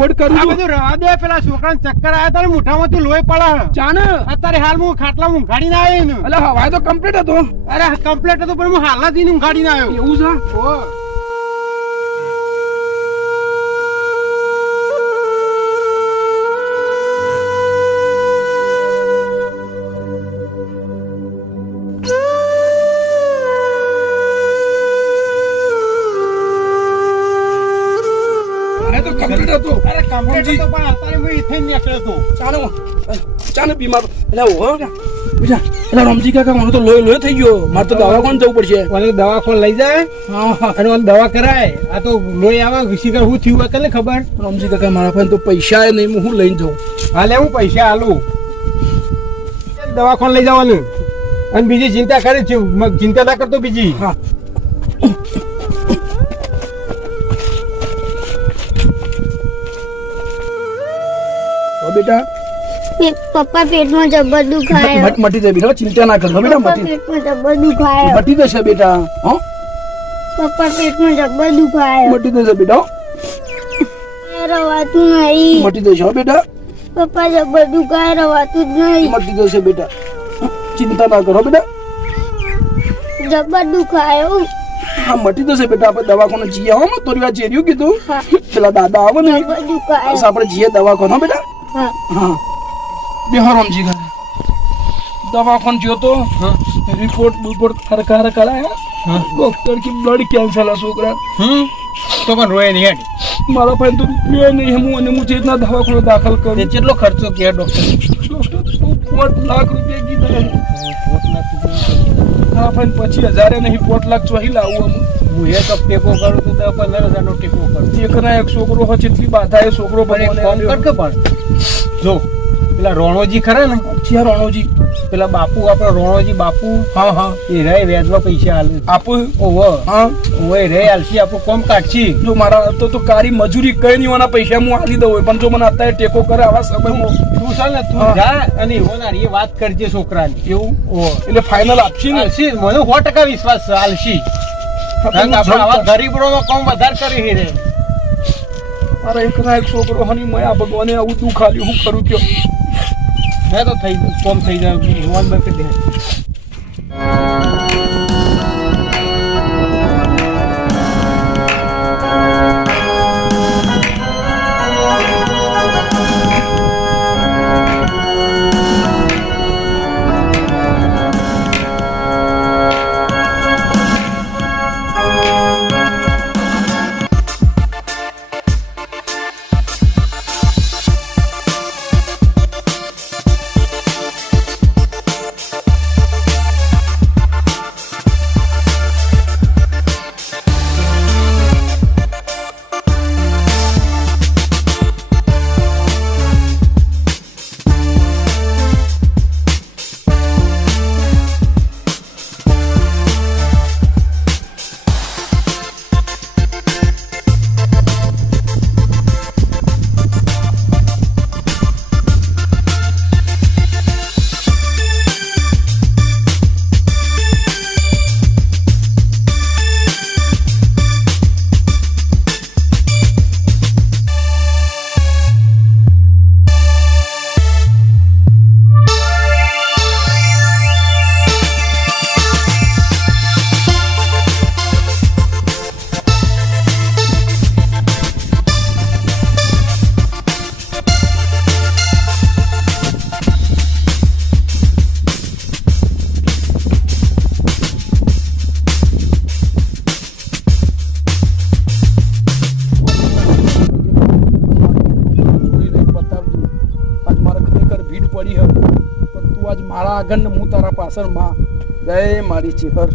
શું કરે આ બધું રવા દે પેલા છોકરાને ચક્કર આવ્યા તારે મોઢામાંથી લોહી પડા ચાને અત્યારે હાલ હું ખાટલા ઊંઘાડીને આવ્યો ને એટલે હવાય તો કમ્પ્લીટ હતો. અરે કમ્પ્લીટ હતો પણ હું દિન ઊંઘાડીને આવ્યો. એવું છે? ઓ ચાને બીમાર એટલે ઓહો બેટા એટલે રમજી કાકા મને તો લોહી લોહી થઈ ગયો. મારે તો દવાખાને જવું પડશે. ઓલે દવાખાને લઈ જાય અને મને દવા કરાય. આ તો લોહી આવે શીખર હું થયું હોય તને ખબર? રમજી કાકા મારા પાસે તો પૈસા એ નહીં હું લઈને જાઉં. હાલે હું પૈસા આલું. દવાખાને લઈ જવાનું. અને બીજી ચિંતા કરી છે. ચિંતા ના કરતો બીજી. હા. બેટા પપ્પા પેટમાં જબર દુખાય મટ મટી જાય બેટા ચિંતા ના કર હો બેટા પપ્પા મટી પેટમાં જબર દુખાય મટી જશે બેટા હો પપ્પા પેટમાં જબર દુખાય મટી જશે બેટા રવાતું નહીં મટી જશે હો બેટા પપ્પા જબર દુખાય રવાતું જ નહીં મટી જશે બેટા ચિંતા ના કરો બેટા જબર દુખાય હો. હા મટી જશે બેટા આપણે દવાખાને જઈએ હો મેં થોડી વાર ચેર્યું કીધું હા. પેલા દાદા આવે ને જબર દુખાય બસ આપણે જઈએ દવાખાને હો બેટા હા હા બેહો રમજી ઘરે દવાખાને ગયો તો રિપોર્ટ બિપોર્ટ ખરખર કરાયા ડોક્ટર કે બ્લડ કેન્સર આ છોકરા. તો પણ રોય નહીં હેડ. મારા પાસે તો રૂપિયો નહીં હું અને હું જેટલા દવાખાને દાખલ કરું. કેટલો ખર્ચો કે ડોક્ટર તો લાખ રૂપિયા કીધા મારા ફાઈન પછી હજારે નહીં પોટ લાખ ચોહી લાવું અમુક હું ટેકો કરું તો દસ પંદર હજારનો ટેકો કરું. એક ના એક છોકરો હોય જેટલી બાધા એ છોકરો કર કે પણ? જો. પેલા રોણોજી ખરા ને? છે રોણોજી. પેલા બાપુ આપણા રોણોજી બાપુ? હા હા. એ રે વ્યાજમાં પૈસા હાલે આપો. ઓવો હા. ઓવે રે હાલશી આપણું કોમ કાઢશી. જો મારા તો તો કારી મજૂરી કઈ નહીં ઓના પૈસા હું આલી દઉં પણ જો મને અત્યારે ટેકો કરે આવા સમયમાં. તું ચાલ ને તું જા અને એવો એ વાત કરજે છોકરાની. એવું? ઓ એટલે ફાઇનલ આપશી ને? હાલશી મને સો ટકા વિશ્વાસ છે હાલશી આપણે આવા ગરીબોનો કોમ વધારે કરી હી રે. મારા એક ના એક છોકરો હની મયા ભગવાને આવું દુઃખ આલ્યું. હું કરું કયો? મેં તો થઈ કોમ થઈ જાય ભગવાન બાપે દે આગળ હું તારા પાછળમાં જય મારી ચિહર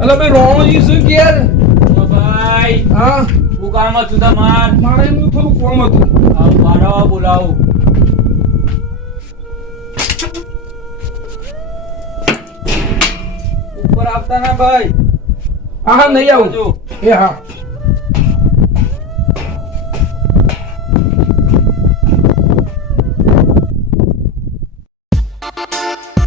અલા ભાઈ રોણજી શું કે યાર ભાઈ હા? હું કામ હતું તમાર? મારે એનું થોડું કોમ હતું. આવ મારા બોલાવો. ઉપર આવતા ના ભાઈ. હા હા નહીં આવું. જો એ હા. Thank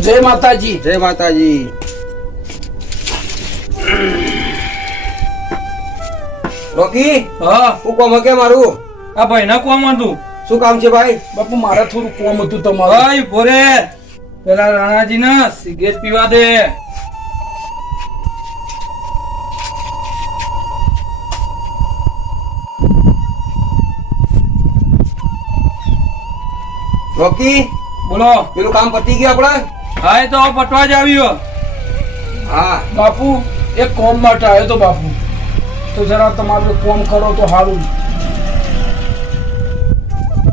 જય માતાજી. જય માતાજી. રોકી હા. હું કોમ કે મારું? આ ભાઈ ના કોમ હતું શું કામ છે ભાઈ? બાપુ મારે થોડું કોમ હતું તમારું. ભાઈ ભોરે. પેલા રાણાજી ના સિગરેટ પીવા દે. રોકી બોલો. પેલું કામ પતી ગયું આપડે હા એ તો પટવા જ આવ્યો. હા. બાપુ એક કોમ માટે આવ્યો તો બાપુ. તો જરા તમારું કોમ કરો તો સારું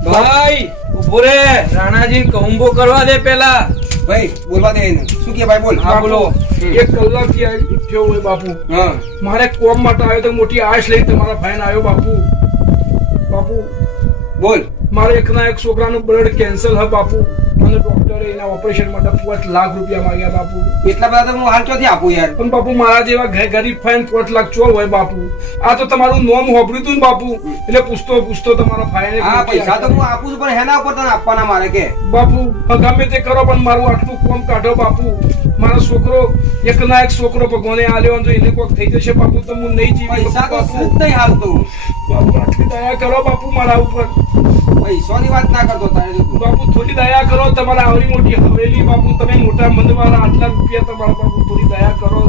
ભાઈ ઊભો રે. રાણાજી કહુંબો કરવા દે પેલા. ભાઈ બોલવા દે. શું કે ભાઈ બોલ. હા બોલો. એક કલાક થયો હોય બાપુ. હા. મારે કોમ માટે આવ્યો તો મોટી આશ લઈ તમારા ભાઈને આવ્યો બાપુ. બાપુ. બોલ. મારે એકના એક છોકરાનું બ્લડ કેન્સલ હ બાપુ. અને ડોક્ટરે એના ઓપરેશન માટે પાંચ લાખ રૂપિયા માંગ્યા બાપુ. એટલા બધા તો હું હાલ ક્યાંથી આપું યાર? પણ બાપુ મારા જેવા ગરીબ ફાઈન પાંચ લાખ ચો હોય બાપુ. આ તો તમારું નોમ હોભળ્યું હતું ને બાપુ. એટલે પૂછતો પૂછતો તમારો ફાઇન હા પૈસા તો હું આપું છું પણ હેના ઉપર તને આપવાના મારે કે? બાપુ ગમે તે કરો પણ મારું આટલું કોમ કાઢો બાપુ. મારો છોકરો એક ના એક છોકરો ભગવાને આલ્યો તો એને કોક થઈ જશે બાપુ તો હું નહીં જીવી પૈસા તો ખૂબ નહીં હાલતું? બાપુ આટલી દયા કરો બાપુ મારા ઉપર. પૈસાની વાત ના કરતો તારે બાપુ થોડી દયા કરો તમારા આવડી મોટી હવેલી બાપુ તમે મોટા મનવાળા આટલા રૂપિયા તમારા બાપુ થોડી દયા કરો.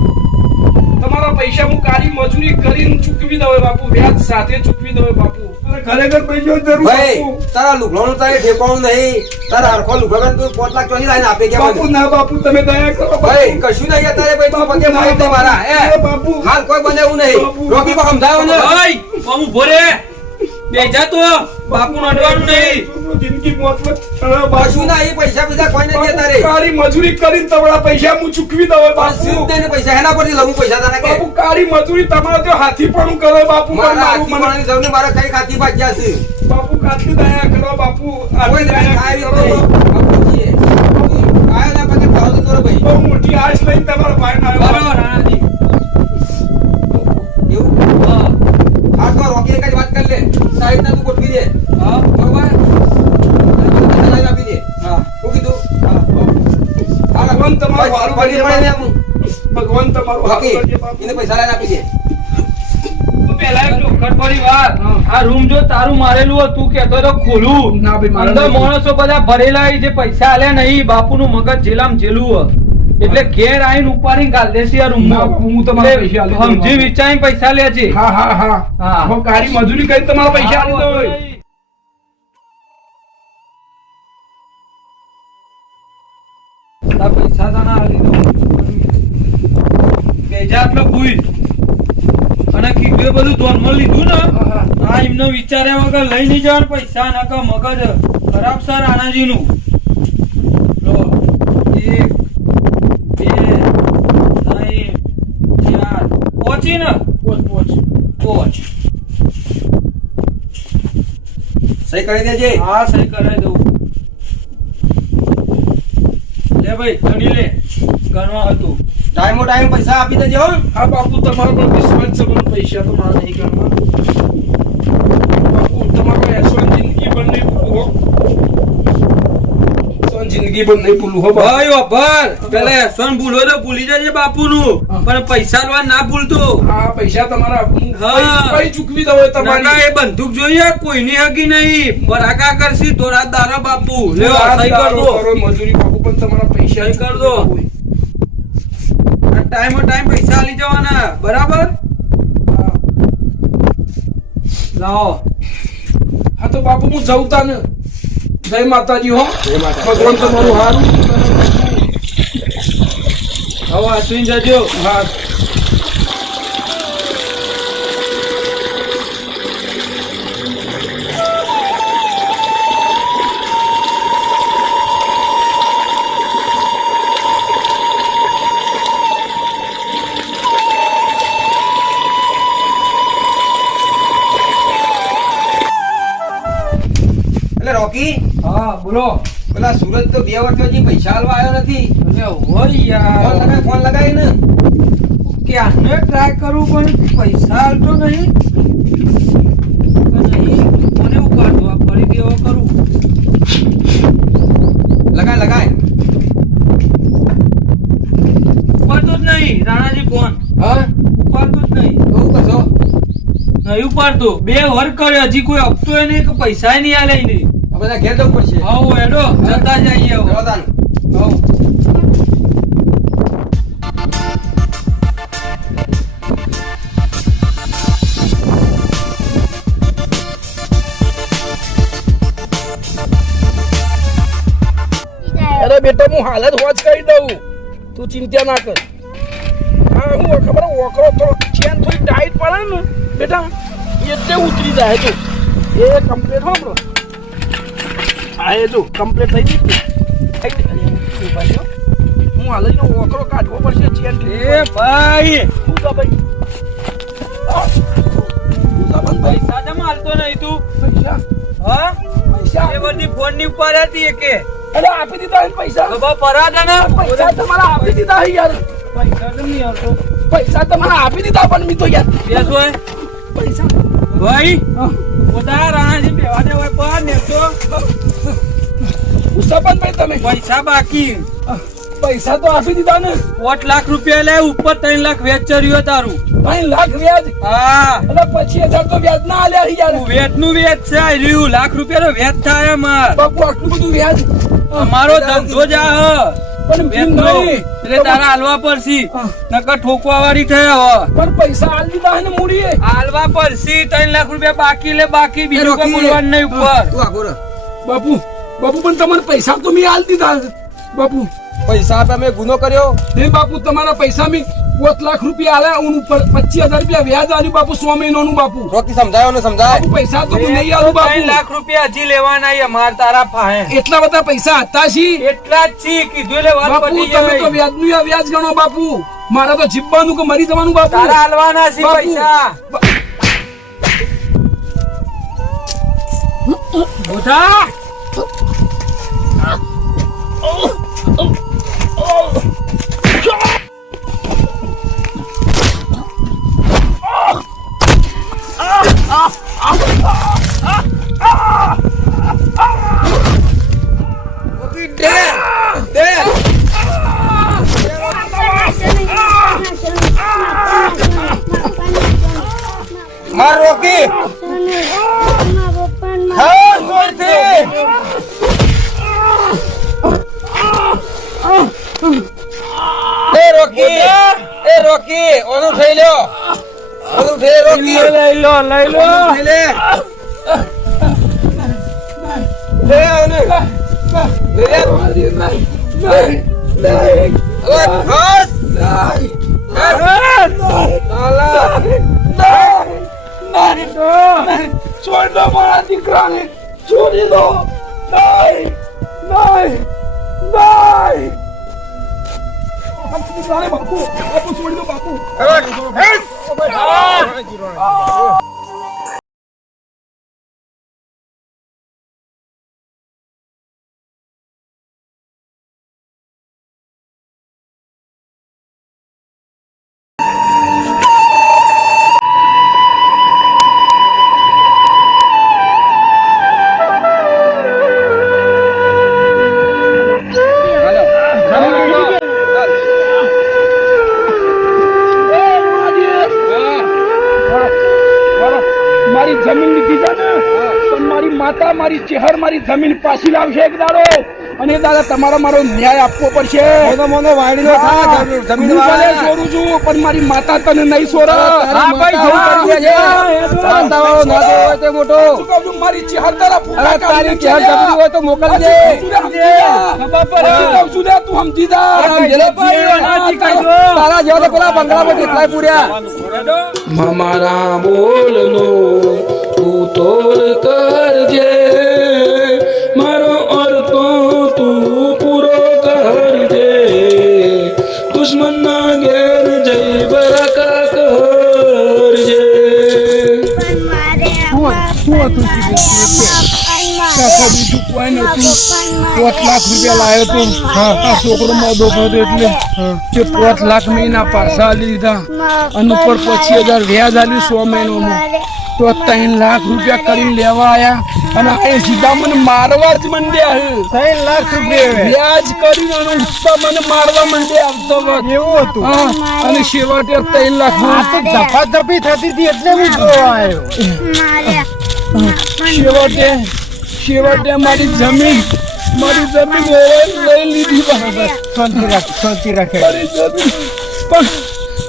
તમારા પૈસા હું કાળી મજૂરી કરીને ચૂકવી દઉં બાપુ વ્યાજ સાથે ચૂકવી દઉં બાપુ. ખરેખર પૈસા જરૂર ભાઈ તારા લુગડાનું તારે ઠેકાણું નહીં. તારા હરખો લુગડા તું પાંચ લાખ ચોથી લાઈને આપી ગયા બાપુ ના બાપુ તમે દયા કરો ભાઈ કશું નહીં અત્યારે ભાઈ તું પગે મારી દે એ બાપુ. હાલ કોઈ બને એવું નહીં. રોકી કો સમજાવો ને. ભાઈ આમ ઊભો રે બે જા તો બાપુ નડવાનું નહીં. જિંદગી મોતમાં બાપુ. ના એ પૈસા બીજા કોઈ નહીં દેતા રે કાળી મજૂરી કરીને તમારા પૈસા હું ચૂકવી દઉં પણ બાપુ. દઈને પૈસા? એના પરથી લઉં પૈસા તારે કે? બાપુ કાળી મજૂરી તમારા તો હાથી પણ કરે બાપુ પણ મારા મારું હાથી મને- જવને મારા કઈ ખાતી ભાગ્યા છે? બાપુ ખાતી દયા કરો બાપુ. કોઈ દયા આવી કરો બાપુ. બાપુજી. આયો ના પગે ભાવ તો રે ભાઈ. બહુ મોટી આશ લઈને તમારો ભાઈ ના આવ્યો. બરાબર રાણાજી. એવું હા હાથમાં રોકી એક જ વાત કરી લે સાઈડ ના તું ગોઠવી દે હા બરોબર અને મને દલાલ આપી દે હા શું કીધું હા ભગવાન તમારું પૈસા વારું પડી પડે ને આમ. ભગવાન તમારું રોકી હારું કરજે બાપુ. એને પૈસા લઈને આપી દે. પેલા એક ચોખટ વાત. આ રૂમ જો તારું મારેલું હતું તું તો ખોલું. ના ભાઈ, અંદર માણસો બધા ભરેલા જે પૈસા આલ્યા નહીં બાપુનું મગજ જેલામ જેલું. એટલે ઘેર આવીને ઉપાડી ગાલ દેશે આ રૂમમાં હું તમારા પૈસા સમજી વિચારી પૈસા લે છે. હા હા હા. હા. કારી મજૂરી કરીને તમારા પૈસા આલી દઉં. આ એમને વિચાર્યા વગર લઈ નહીં જવાનું પૈસા નકર મગજ ખરાબ સર આનાજીનું એક બે ત્રણ ચાર. પહોંચી ને? પોચ પોચ પહોંચ. સહી કરી દેજે. હા સહી કરાવી દઉં. લે ભાઈ ગણી લે. ગણવા હતું. ટાઈમો ટાઈમ પૈસા આપી દેજે હો. બાપુ તમારો પર વિશ્વાસ છે પૈસા તો મારા નહીં ગણવા બાપુ તમારો એસવાન જિંદગી પણ નહીં ભૂલું હો એસવાન જિંદગી પણ નહીં ભૂલું હો ભાઈ વાપર પેલા એસવાન ભૂલો તો ભૂલી જજે બાપુનું. પણ પૈસા લેવા ના ભૂલતો. હા પૈસા તમારા કઈ ચૂકવી દો એ એ બંદૂક જોઈએ કોઈની હકી નહીં. બરાકા કરશી તોરા દારા બાપુ. લેવો સહી કર દો કરો, મજૂરી બાપુ પણ તમારા પૈસા સહી કર ટાઈમ ટાઈમ પૈસા આલી જવાના. બરાબર. લાવો. હા તો બાપુ હું જવતા તાને. જય માતાજી હો. ભગવાન તમારું હારું. હવે વાંચીને જજો. હા. બોલો. પેલા સુરત તો બે વર્ષ હજી પૈસા આલવા આવ્યો નથી. અરે હોય ફોન યાર લગાય ફોન લગાય ને. ક્યારનો ટ્રાય કરું પણ પૈસા આલતો નહીં. નહીં ઉપાડતો ઉપાડવા? ફરી દેવો કરું. લગાય લગાય. ઉપાડતું જ નહીં. રાણાજી ફોન. હા? ઉપાડતું જ નહીં. તો નહીં ઉપાડતું. બે વર્ક કર્યો. હજી કોઈ હપ્તો નહીં કે પૈસા નહીં આલે નહીં. આ બધા ઘેર જવું પડશે આવો હેડો. જતા જઈએ. આવો. અરે બેટા હું હાલત જ હોજ કરી દઉં. તું ચિંતા ના કર. હા હું ખબર ઓકરો તો ચેન થોડી ટાઈટ પડે ને બેટા એટલે ઉતરી જાય તું. એ કમ્પ્લેટ હો આપણો હા એ જો કમ્પ્લીટ થઈ ગઈ. હું હાલ જ ઓકરો કાઢવો પડશે ચેન એ ભાઈ તો તો ભાઈ? પૈસા તો હાલતો નહીં તું. પૈસા? હા? પૈસા? એ બધી ફોનની ઉપર હતી કે અરે આપી દીધા પૈસા. ખબર પરાડા ને? પૈસા તમારા આપી દીધા યાર. પૈસા કેમ નહીં આવતો? પૈસા તમારા આપી દીધા પણ મી તો યાર. બેસો પૈસા? ભાઈ. પોતા રાણાજી બેવા દે હોય પર ને તો તમે? પૈસા બાકી. પૈસા તો આપી દીધા ને. પોટ લાખ રૂપિયા લે ઉપર ત્રણ લાખ વ્યાજ ચડ્યો તારું. ત્રણ લાખ વ્યાજ? હા. અને પછી હજાર તો વ્યાજ ના આલ્યા યાર. વ્યાજનું વ્યાજ છે રહ્યું. લાખ રૂપિયા નો વ્યાજ થાય અમાર. બાપુ આટલું બધું વ્યાજ? અમારો ધંધો જ આ પણ. એટલે તારા હાલવા પડશી. નકર ઠોકવા વાળી થયા હવે પણ પૈસા આલી દીધા ને મૂડીએ? હાલવા પડશી. ત્રણ લાખ રૂપિયા બાકી લે બાકી બીજું કોઈ. બોલવાનું નહીં ઉપર. તું આગો રહો. બાપુ બાપુ પણ તમારે પૈસા તો મેં આલી દીધા. બાપુ. પૈસા તમે ગુનો કર્યો? હે બાપુ તમારા પૈસા મેં પોત લાખ રૂપિયા આલ્યા હું ઉપર પચીસ હજાર રૂપિયા વ્યાજ આલ્યું બાપુ સો મહિનાનું બાપુ. રોકી સમજાયો ને સમજાય? પૈસા તો હું નહીં આલું બાપુ. લાખ રૂપિયા હજી લેવાના ય માર તારા પાસે. એટલા બધા પૈસા હતા છી એટલા જ છી કીધું લે વાત બાપુ તમે તો વ્યાજનું વ્યાજ ગણો બાપુ. મારા તો જીવવાનું કે મરી જવાનું બાપુ. તારા હાલવાના છે બાપુ. પૈસા મોટા રોકી છોડ દો મારા દીકરાને છોડી દો નહીં નહીં નહીં દીકરાને બાપુ બાપુ છોડી દો બાપુ જમીન લીધી છે ને પણ મારી માતા મારી ચેહર મારી જમીન પાછી લાવશે એક દાડો. અને દાદા તમારે મારો ન્યાય આપવો પડશે. મોનો મોનો વાડીનો થા જમીન- હું છોડું છું પણ મારી માતા તને નહીં છોડે તારી માતા કરી છે. તારા તારો દેવો તે મોટો. શું કહું છું? મારી ચેહર તારા ફૂટા અરે તારી ચહેર જબરી હોય તો મોકલજે. દે. ખબર કહું તું સમજી જા. તારા જેલા પર- તારા જેવા પેલા બંગલામાં કેટલાય પૂર્યા. મારા બોલનો. તોલ કરજે. મારો અર્થો તું પૂરો કરજે. દુશ્મનના ઘેર જઈ બરાકા કરજે. કાકા બીજું કોઈ નતું પપ્પા લાખ રૂપિયા લાવ્યો તો આ છોકરો મોદો કર્યો એટલે કે પોત લાખ મહિના પાછા આલી દીધા અને ઉપર પચીસ હજાર વ્યાજ આલ્યું સો મહિનામાં. તો ત્રણ લાખ રૂપિયા કરીને લેવા આવ્યા અને અહીં સીધા મને મારવા જ મંડ્યા ત્રણ લાખ રૂપિયા વ્યાજ કરીને અને ઉઠતા મને મારવા મંડ્યા આવતો. એવું હતું? અને છેવટે ત્રણ લાખ આ તો ધપાધપી થતી હતી એટલે હું જોવા આવ્યો. છેવટે છેવટે મારી જમીન મારી જમીન લઈ લીધી શાંતિ રાખ શાંતિ રાખે. મારી જમીન પણ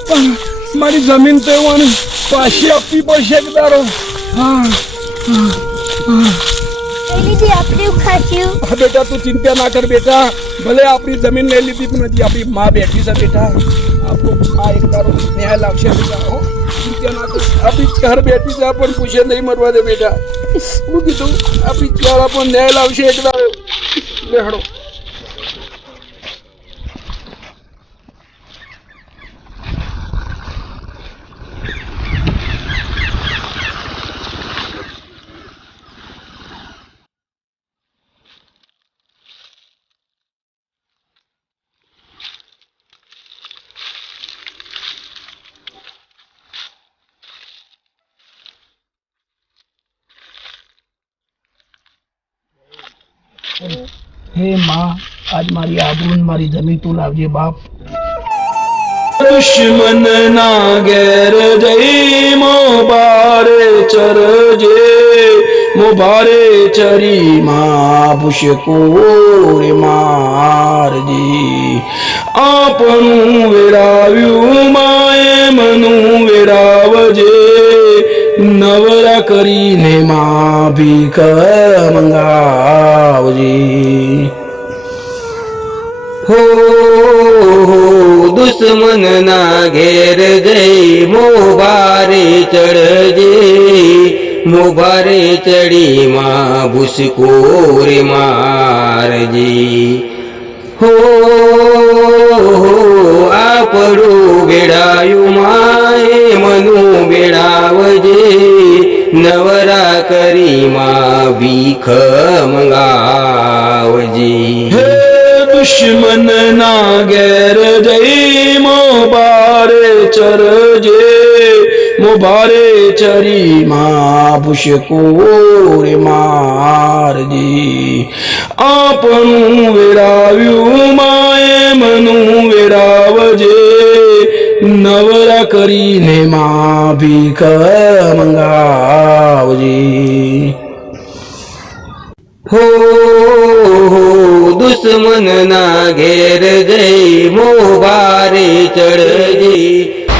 પણ મારી જમીન તો એવાની પાછી આપવી પડશે કે તારો. હા હા બેટા તું ચિંતા ના કર બેટા. ભલે આપણી જમીન લઈ લીધી પણ નથી આપણી માં બેઠી છે બેટા. આપણો આ એક તારો ન્યાય લાવશે બેટા આપણી ઘર બેઠી છે પણ પૂછે નહીં મરવા દે બેટા. હું કીધું, આપણી ચાળા પણ ન્યાય લાવશે એક દાડો હે માં, આજ મારી આબરૂ મારી જમીન તું લાવજે બાપ. દુશ્મન ના ઘેર જઈ મો બારે ચરજે, મો બારે ચરી માં કોરે રે મારજી. આપણું વેરાવ્યું માએ મનું વેરાવજે. નવરા કરીને મા ભીખ મંગાવજી. હો દુશ્મન ના ઘેર જઈ મોબારે ચડજે. મોભારે ચડી માં ભૂસકોરે મારજી. હો આપણું બેડાયું માએ નવરા કરી માં ભીખ મંગાવજી. હે દુશ્મન ના ગેર જઈ મોબારે ચરજે. મોબારે ચરી માં પુષ્કો રે મારજી. આપણું વેરાવ્યું માએ મનું વેરાવજે. નવરા કરીને માં ભીખ મંગાવજી હો દુશ્મન ના ઘેર જઈ મોબારે ચડજે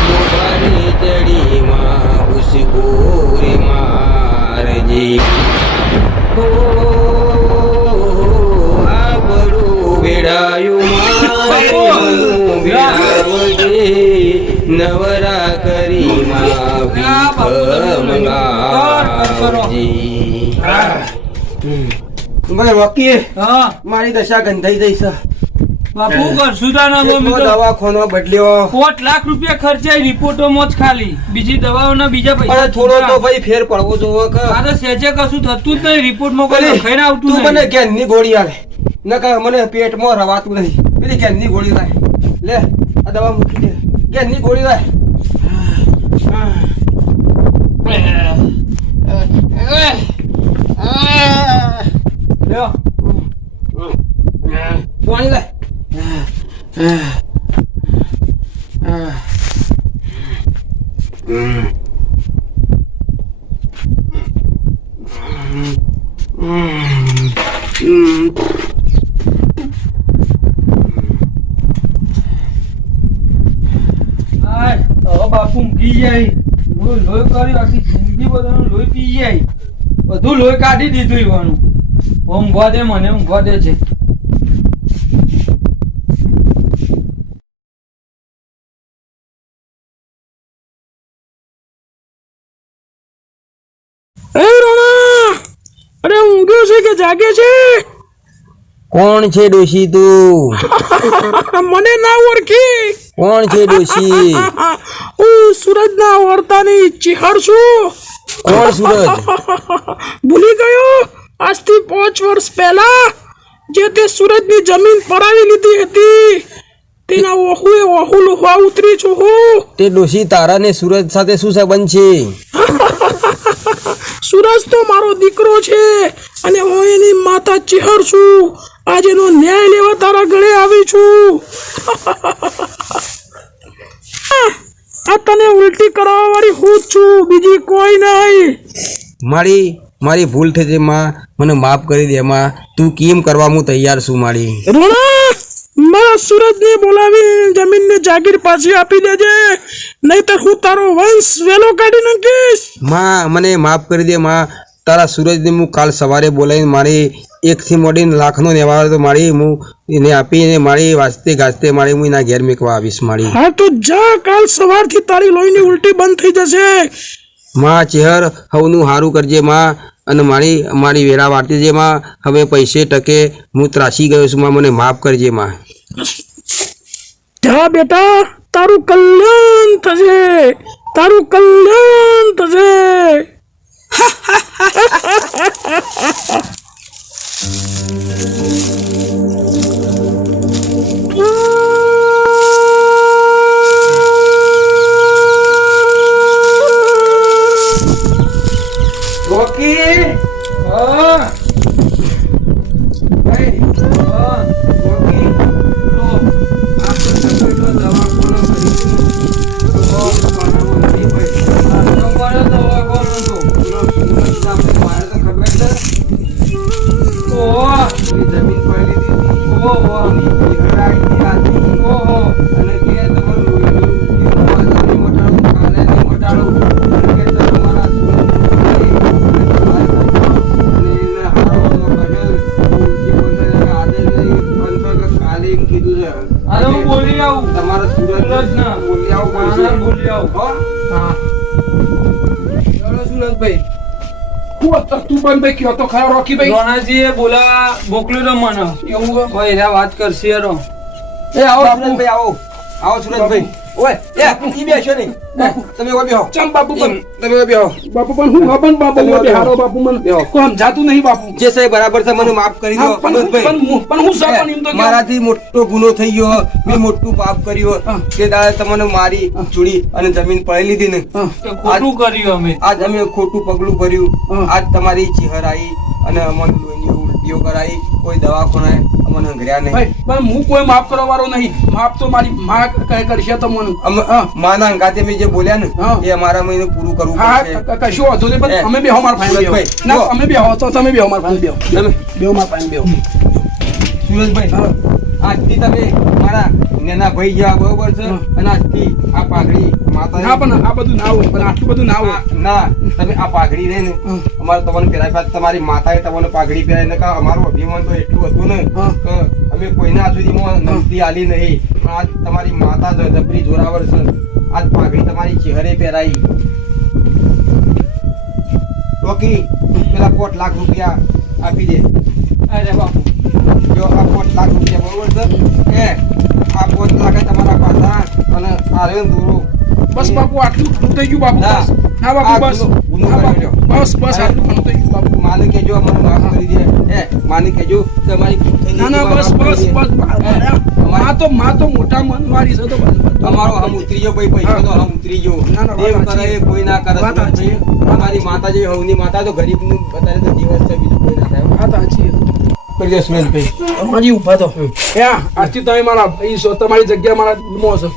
મોબારે ચડી માં ઉસકોરે મારજી હો નવરા કરી માં મને વકીલ હા. મારી દશા ગંધાઈ જઈ છે. બાપુ કર કેટલો મમ્મી તો દવાખાનો બદલ્યો. પોત લાખ રૂપિયા ખર્ચાય રિપોર્ટો મોજ ખાલી. બીજી દવાઓના બીજા પૈસા અરે થોડો તો ભાઈ ફેર પડવો જોવો કે. આ તો સહેજે કશું થતું જ નહીં રિપોર્ટમાં કોઈ પેલી, આવતું તું મને કેનની ગોળી આલે. નકા મને પેટમાં રવાતું નહીં. પેલી ઘેનની ગોળી લાય. લે આ દવા મૂકી દે. ઘેનની ગોળી લાય લ્યો. પાણી લાય હાય, હવે બાપુ ઊંઘી જાય લોહી લોહી કર્યું આખી જિંદગી બધાનું લોહી પી જાય બધું લોહી કાઢી દીધું ઈવાનું ઊંઘવા દે મને ઊંઘવા દે છે એ રોણા! અરે ઊંઘ્યો છે કે જાગે છે? કોણ છે ડોશી તું? મને ના ઓળખી. કોણ છે ડોશી? હું સુરજ ના વર્તાની ચિહર છું. કોણ સુરજ ભૂલી ગયો. આજથી પાંચ વર્ષ પહેલા જે તે સુરજની જમીન પડાવી લીધી હતી તેના ઓહુએ ઓહુ લોહવા ઉતરી છું હું. તે ડોશી તારા ને સુરજ સાથે શું સંબંધ છે? સુરજ તો મારો દીકરો છે અને હું એની માતા ચેહર છું. આજે એનો ન્યાય લેવા તારા ગળે આવી છું. આ તને ઉલટી કરવા વાળી હું છું બીજી કોઈ નહીં. મારી મારી ભૂલ થઈ છે માં. મને માફ કરી દે માં. તું કેમ કરવા હું તૈયાર છું મારી? રોણા મારા સુરજને બોલાવી જમીનને જાગીર પાછી આપી દેજે. નહીં તો હું તારો વંશ વેલો કાઢી નાખીશ. માં મને માફ કરી દે માં. તારા સૂરજને હું કાલ સવારે બોલાવીને મારી એકથી મોડીને લાખનો વ્યવહાર તો મારી હું એને આપીને મારી વાંચતે ગાજતે મારી હું એના ઘેર મેકવા આવીશ મારી. હા તો જા કાલ સવારથી તારી લોહીની ઉલટી બંધ થઈ જશે. માં ચેહર હવનું સારું કરજે માં અને મારી મારી વેરા વાર્તી જે માં હવે પૈસે ટકે હું ત્રાસી ગયો છું માં મને માફ કરજે માં. જા બેટા તારું કલ્યાણ થશે તારું કલ્યાણ થશે. રોકી આવું હા, પડશે બોલી આવું હો? ચલો સુરજભાઈ તું બંધ ભાઈ કયો? તો ખરા રોકી ભાઈ? રોનાજીએ બોલા મોકલ્યું તો મને. એવું? ભાઈ વાત કરશે યારો એ આવો સુરજભાઈ આવો. આવો સુરજભાઈ ઓય એ ઈ બેસો નહીં. તમે ઓય બેહો. ચમ બાપુ પણ તમે ઓય બેહો. બાપુ પણ હું હબન બાપુ તમે બેહારો બાપુ મને બેહો. કોઈ સમજાતું નહીં બાપુ જે સાહેબ બરાબર છે મને માફ કરી દો પણ પણ પણ હું સર એમ તો મારાથી મોટો ગુનો થઈ ગયો મેં મોટું પાપ કર્યું. કે દાદા તમને મારી ચૂડી અને જમીન પડી લીધી ને. ખોટું કર્યું અમે. આજ અમે ખોટું પગલું ભર્યું. આજ તમારી ચહેરાઈ આવી અને અમને લોહીની ઉલટીઓ કરાવી કોઈ દવાખાને અમને ઘર્યા નહીં. પણ હું કોઈ માફ કરવા વાળો નહીં. માફ તો મારી માં કઈ કરશે તો મને. હા. માના અંગાતે મેં જે બોલ્યા ને હા. એ અમારા મહિને પૂરું કરવું હા કશું વાંધો નહીં પણ અમે બેહો મારા ભાઈ ના અમે અમે બેહો તો તમે બેહો મારા ભાઈ બે તમે. બેહો મારા ભાઈ બેહો. સુરજભાઈ આજથી તમે મારા નેના ભાઈ જેવા બરોબર છે અને આજથી આ પાઘડી માતા ના પણ આ બધું ના હોય. પણ આટલું બધું ના હોય. ના તમે આ પાઘડી રહે ને અમારે તમને પહેરાવી તમારી માતાએ તમને પાઘડી પહેરાવી. ને અમારું અભિમાન તો એટલું હતું ને. કે અમે કોઈના સુધીમાં નમતી આલી નહીં પણ આજ તમારી માતા જબરી જોરાવર છે. આજ પાઘડી તમારી ચહેરે પહેરાઈ. ટોકી પેલા કોટ લાખ રૂપિયા આપી દે. અરે બાપુ જો આ પોત લાખ રૂપિયા બરોબર છે? એ આ પોત લાખ તમારા પાછા અને આરે ને બસ બાપુ આટલું ઘણું થઈ ગયું બાપુ ના. બાપુ બસ. બસ બસ આટલું ઘણું થઈ ગયું બાપુ. માને કેજો અમને માફ કરી દે. એ માને કેજો કે અમારી ભૂલ થઈ ગઈ ના ના બસ બસ બસમાં તો મા તો મોટા મન વાળી છે તો બસ. હમ ઉતરી ગયો ભાઈ પૈસા તો હમ ઉતરી ગયો દેવ કરે કોઈ ના કરે તમારી માતા જે હવની માતા તો ગરીબનું બતાવે તો દિવસ છે બીજું કોઈ ના થાય. સાચી છે. કરી દે સુરેશભાઈ અમારી ઊભા તો. એ આજથી તમે મારા તમારી જગ્યા મારા ગુમો છો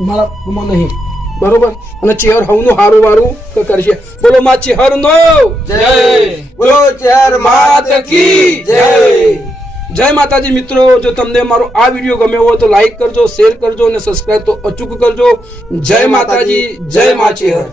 મારા ગુમો નહીં. બરોબર? અને ચેહર હવનું હારું વારું ક- કરશે. બોલો માં ચેહર નો જય. બોલો ચેહર માત કી. જય. જય. માતાજી મિત્રો. જો તમને મારો આ વીડિયો ગમ્યો હોય તો લાઈક કરજો શેર કરજો અને સબસ્ક્રાઇબ તો અચૂક કરજો. જય માતાજી જય મા ચેહર.